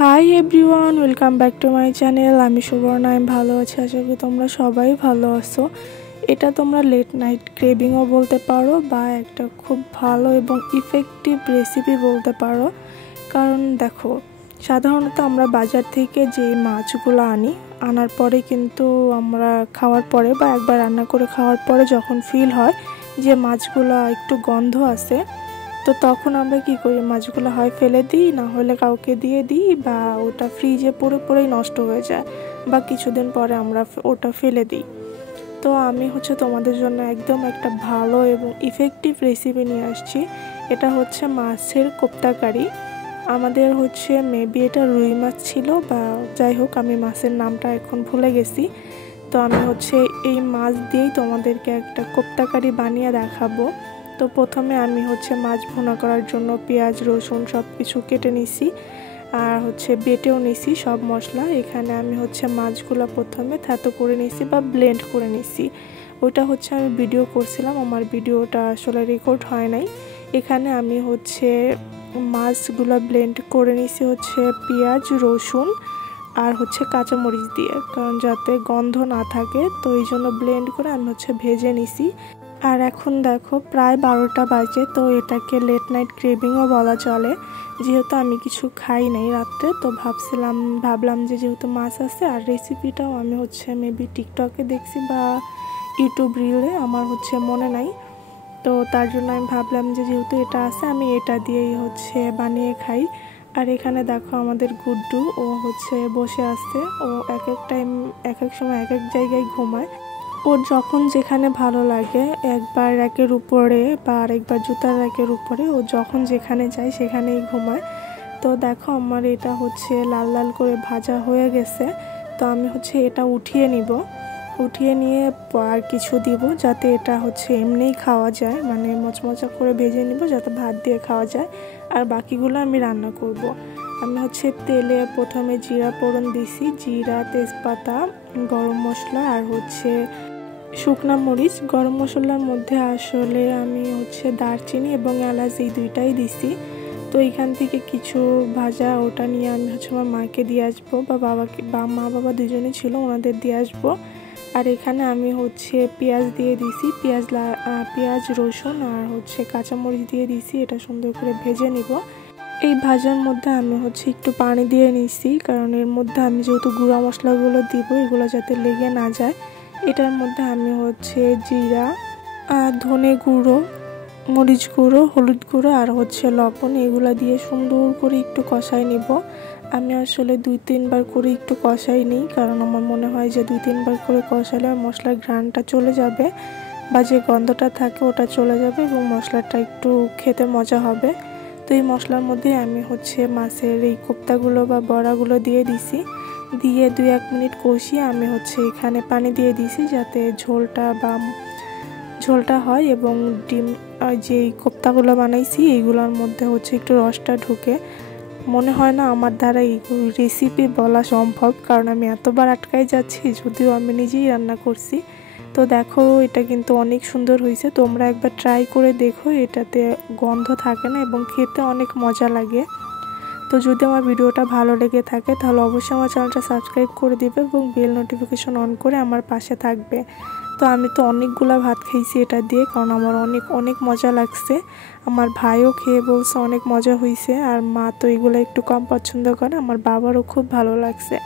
Hi everyone, welcome back to my channel. আমি সুবর্ণা, আমি ভালো আছি। আশা করি তোমরা সবাই ভালো আছো। এটা তোমরা লেট নাইট ক্রেভিংও বলতে পারো বা একটা খুব ভালো এবং ইফেক্টিভ রেসিপি বলতে পারো। কারণ দেখো, সাধারণত আমরা বাজার থেকে যে মাছগুলো আনার পরে কিন্তু আমরা খাওয়ার পরে বা একবার রান্না করে খাওয়ার পরে যখন ফিল হয় যে মাছগুলো একটু গন্ধ আছে, তো তখন আমরা কি করি, মাছগুলো হয় ফেলে দিই, না হলে কাউকে দিয়ে দিই, বা ওটা ফ্রিজে পুরোপুরি নষ্ট হয়ে যায়, বা কিছুদিন পরে আমরা ওটা ফেলে দিই। তো আমি তোমাদের জন্য একদম একটা ভালো এবং ইফেক্টিভ রেসিপি নিয়ে আসছি। এটা হচ্ছে মাছের কোপ্তা কারি। আমাদের মেবি এটা রুই মাছ ছিল, বা যাই হোক, আমি মাছের নামটা এখন ভুলে গেছি। তো আমি এই মাছ দিয়েই তোমাদেরকে একটা কোপ্তা কারি বানিয়ে দেখাবো। তো প্রথমে আমি মাছ ভুনা করার জন্য পেঁয়াজ রসুন সব কিছু কেটে নিছি, আর বেটেও নিছি সব মশলা। এখানে আমি মাছগুলো প্রথমে থেতো করে নিছি বা ব্লেন্ড করে নিছি। ওইটা আমি ভিডিও করছিলাম, আমার ভিডিওটা আসলে রেকর্ড হয় নাই। এখানে আমি মাছগুলো ব্লেন্ড করে নিছি পেঁয়াজ রসুন আর কাঁচামরিচ দিয়ে, কারণ যাতে গন্ধ না থাকে। তো এই জন্য ব্লেন্ড করে আমি ভেজে নিছি। আর এখন দেখো প্রায় 12টা বাজে। তো এটাকে লেট নাইট ক্রেভিংও বলা চলে, যেহেতু আমি কিছু খাই নাই রাত্রে। তো ভাবলাম যে যেহেতু মাছ আছে, আর রেসিপিটাও আমি মেবি টিকটকে দেখছি বা ইউটিউব রিলে, আমার মনে নাই। তো তার জন্য আমি ভাবলাম যে যেহেতু এটা আছে, আমি এটা দিয়েই বানিয়ে খাই। আর এখানে দেখো আমাদের গুড্ডু, ও বসে আছে। ও এক এক সময় এক এক জায়গায় ঘুমায়। ওর যখন যেখানে ভালো লাগে, একবার র্যাকের উপরে বা আরেকবার জুতার র্যাকের উপরে, ও যখন যেখানে যায় সেখানেই ঘুমায়। তো দেখো আমার এটা লাল লাল করে ভাজা হয়ে গেছে। তো আমি এটা উঠিয়ে নিব। উঠিয়ে নিয়ে আর কিছু দিব, যাতে এটা এমনিই খাওয়া যায়, মানে মচমচা করে ভেজে নিব যাতে ভাত দিয়ে খাওয়া যায়। আর বাকিগুলো আমি রান্না করব। আমি তেলে প্রথমে জিরা ফোড়ন দিছি, জিরা তেজপাতা গরম মশলা আর শুকনা মরিচ। গরম মশলার মধ্যে আসলে আমি দারচিনি এবং এলাচ এই দুইটাই দিছি। তো এখান থেকে কিছু ভাজা ওটা নিয়ে আমি আমার মাকে দিয়ে আসবো, বা বাবাকে, বা মা বাবা দুজনেই ছিল, ওনাদের দিয়ে আসবো। আর এখানে আমি পেঁয়াজ দিয়ে দিছি, পেঁয়াজ রসুন আর কাঁচামরিচ দিয়ে দিছি। এটা সুন্দর করে ভেজে নিব। এই ভাজার মধ্যে আমি একটু পানি দিয়ে নিছি, কারণ এর মধ্যে আমি যেহেতু গুঁড়া মশলাগুলো দিব, এগুলো যাতে লেগে না যায়। এটার মধ্যে আমি জিরা, ধনে গুঁড়ো, মরিচ গুঁড়ো, হলুদ গুঁড়ো আর লবণ, এগুলো দিয়ে সুন্দর করে একটু কষাই নিব। আমি আসলে 2-3 বার করে একটু কষাই নিই, কারণ আমার মনে হয় যে 2-3 বার করে কষালে মশলার ঘ্রাণটা চলে যাবে, বা যে গন্ধটা থাকে ওটা চলে যাবে, এবং মশলাটা একটু খেতে মজা হবে। তো এই মশলার মধ্যে আমি মাছের এই কোপ্তাগুলো বা বড়াগুলো দিয়ে দিছি। দিয়ে 2-1 মিনিট কষিয়ে আমি এখানে পানি দিয়ে দিছি, যাতে ঝোলটা হয়, এবং ডিম যে কোপ্তাগুলো বানাইছি এইগুলোর মধ্যে একটু রসটা ঢুকে। মনে হয় না আমার দ্বারা এই রেসিপি বলা সম্ভব, কারণ আমি এতবার আটকাই যাচ্ছি, যদিও আমি নিজেই রান্না করছি। তো দেখো এটা কিন্তু অনেক সুন্দর হয়েছে। তোমরা একবার ট্রাই করে দেখো, এটাতে গন্ধ থাকে না এবং খেতে অনেক মজা লাগে। তো যদি আমার ভিডিওটা ভালো লেগে থাকে, তাহলে অবশ্যই আমার চ্যানেলটা সাবস্ক্রাইব করে দিবে এবং বেল নোটিফিকেশন অন করে আমার পাশে থাকবে। তো আমি তো অনেকগুলা ভাত খাইছি এটা দিয়ে, কারণ আমার অনেক অনেক মজা লাগছে। আমার ভাইও খেয়ে বলছে অনেক মজা হয়েছে, আর মা তো এগুলো একটু কম পছন্দ করে, আমার বাবারও খুব ভালো লাগছে।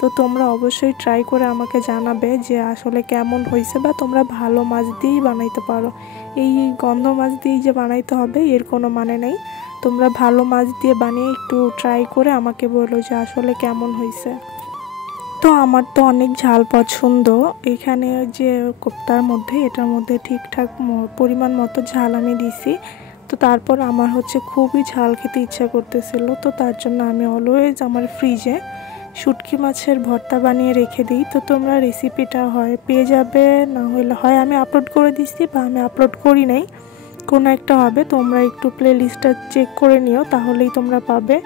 তো তোমরা অবশ্যই ট্রাই করে আমাকে জানাবে যে আসলে কেমন হয়েছে, বা তোমরা ভালো মাছ দিয়েই বানাইতে পারো। এই গন্ধ মাছ দিয়েই যে বানাইতে হবে এর কোনো মানে নেই। তোমরা ভালো মাছ দিয়ে বানিয়ে একটু ট্রাই করে আমাকে বলো যে আসলে কেমন হয়েছে। তো আমার তো অনেক ঝাল পছন্দ। এখানে যে কোপ্তার মধ্যে, এটার মধ্যে ঠিকঠাক পরিমাণ মতো ঝাল আমি দিছি। তো তারপর আমার খুবই ঝাল খেতে ইচ্ছা করতেছিল। তো তার জন্য আমি অলওয়েজ আমার ফ্রিজে শুটকি মাছের ভর্তা বানিয়ে রেখে দিই। তো তোমরা রেসিপিটা হয় পেয়ে যাবে, না হলে হয় আমি আপলোড করে দিচ্ছি, বা আমি আপলোড করি নাই, কোনো একটা হবে। তোমরা একটু প্লে লিস্টটা চেক করে নিও, তাহলেই তোমরা পাবে।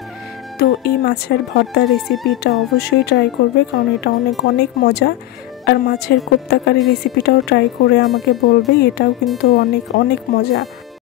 তো এই মাছের ভর্তা রেসিপিটা অবশ্যই ট্রাই করবে, কারণ এটা অনেক অনেক মজা। আর মাছের কোপ্তা কারি রেসিপিটাও ট্রাই করে আমাকে বলবে, এটাও কিন্তু অনেক অনেক মজা।